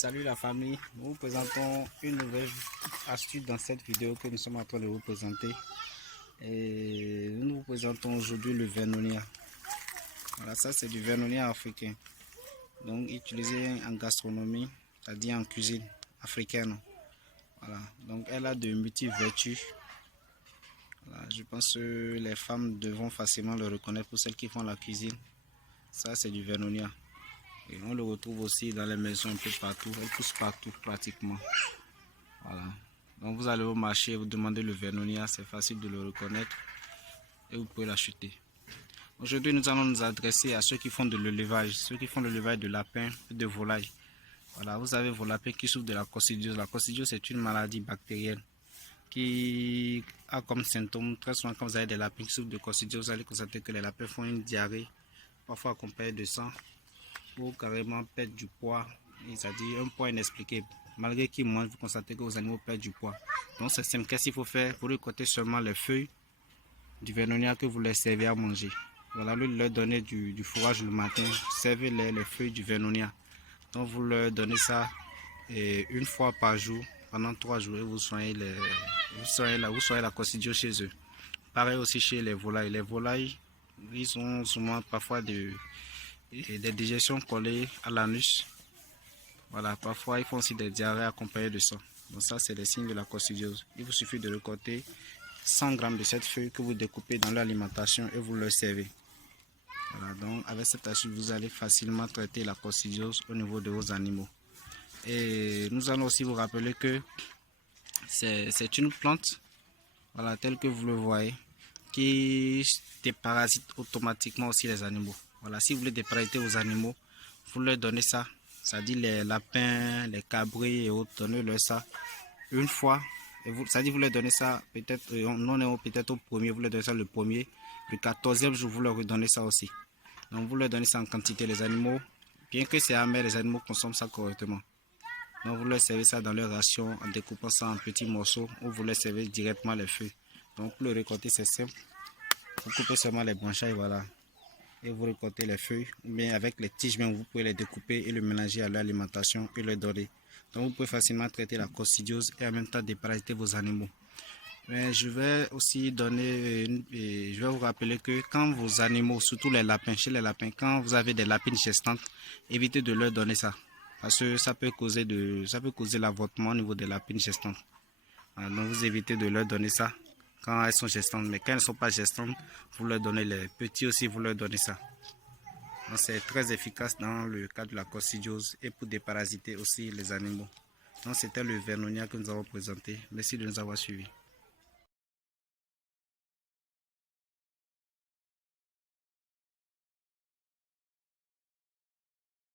Salut la famille, nous vous présentons une nouvelle astuce dans cette vidéo que nous sommes en train de vous présenter. Et nous vous présentons aujourd'hui le vernonia. Voilà, ça c'est du vernonia africain. Donc utilisé en gastronomie, c'est-à-dire en cuisine africaine. Voilà, donc elle a de multiples vertus. Voilà, je pense que les femmes devront facilement le reconnaître pour celles qui font la cuisine. Ça c'est du vernonia. Et on le retrouve aussi dans les maisons un peu partout, elle pousse partout pratiquement. Voilà. Donc vous allez au marché, vous demandez le vernonia, c'est facile de le reconnaître et vous pouvez l'acheter. Aujourd'hui nous allons nous adresser à ceux qui font de l'élevage, ceux qui font de l'élevage de lapins et de volailles. Voilà, vous avez vos lapins qui souffrent de la coccidiose. La coccidiose c'est une maladie bactérienne qui a comme symptôme, très souvent quand vous avez des lapins qui souffrent de coccidiose, vous allez constater que les lapins font une diarrhée, parfois accompagnée de sang, ou carrément perdre du poids, c'est-à-dire un poids inexplicable. Malgré qu'ils mangent, vous constatez que vos animaux perdent du poids. Donc c'est simple, qu'est-ce qu'il faut faire? Vous récoltez seulement les feuilles du vernonia que vous leur servez à manger. Voilà, vous leur donnez du fourrage le matin, servez les feuilles du vernonia. Donc vous leur donnez ça une fois par jour, pendant 3 jours, et vous soignez la coccidiose chez eux. Pareil aussi chez les volailles. Les volailles, ils ont souvent parfois des digestions collées à l'anus. Voilà, parfois ils font aussi des diarrhées accompagnées de sang. Donc ça c'est les signes de la coccidiose. Il vous suffit de récolter 100 g de cette feuille que vous découpez dans l'alimentation et vous leur servez. Voilà, donc avec cette astuce vous allez facilement traiter la coccidiose au niveau de vos animaux. Et nous allons aussi vous rappeler que c'est une plante, voilà, telle que vous le voyez, qui déparasite automatiquement aussi les animaux. Voilà, si vous voulez déparasiter vos animaux, vous leur donnez ça, c'est-à-dire les lapins, les cabris et autres, donnez-leur ça une fois. C'est-à-dire vous leur donnez ça peut-être, peut-être au premier, vous leur donnez ça le premier, le 14e jour, vous leur redonnez ça aussi. Donc vous leur donnez ça en quantité, les animaux, bien que c'est amer, les animaux consomment ça correctement. Donc vous leur servez ça dans leur ration en découpant ça en petits morceaux ou vous leur servez directement les feuilles. Donc pour le récolter c'est simple, vous coupez seulement les branchages, voilà, et vous récoltez les feuilles, ou bien avec les tiges, même vous pouvez les découper et le mélanger à l'alimentation et le donner. Donc vous pouvez facilement traiter la coccidiose et en même temps déparasiter vos animaux. Mais je vais aussi je vais vous rappeler que quand vos animaux, surtout les lapins, chez les lapins, quand vous avez des lapines gestantes, évitez de leur donner ça. Parce que ça peut causer l'avortement au niveau des lapines gestantes. Alors, donc vous évitez de leur donner ça quand elles sont gestantes. Mais quand elles ne sont pas gestantes, vous leur donnez les petits aussi, vous leur donnez ça. C'est très efficace dans le cas de la coccidiose et pour déparasiter aussi les animaux. Donc c'était le vernonia que nous avons présenté. Merci de nous avoir suivis.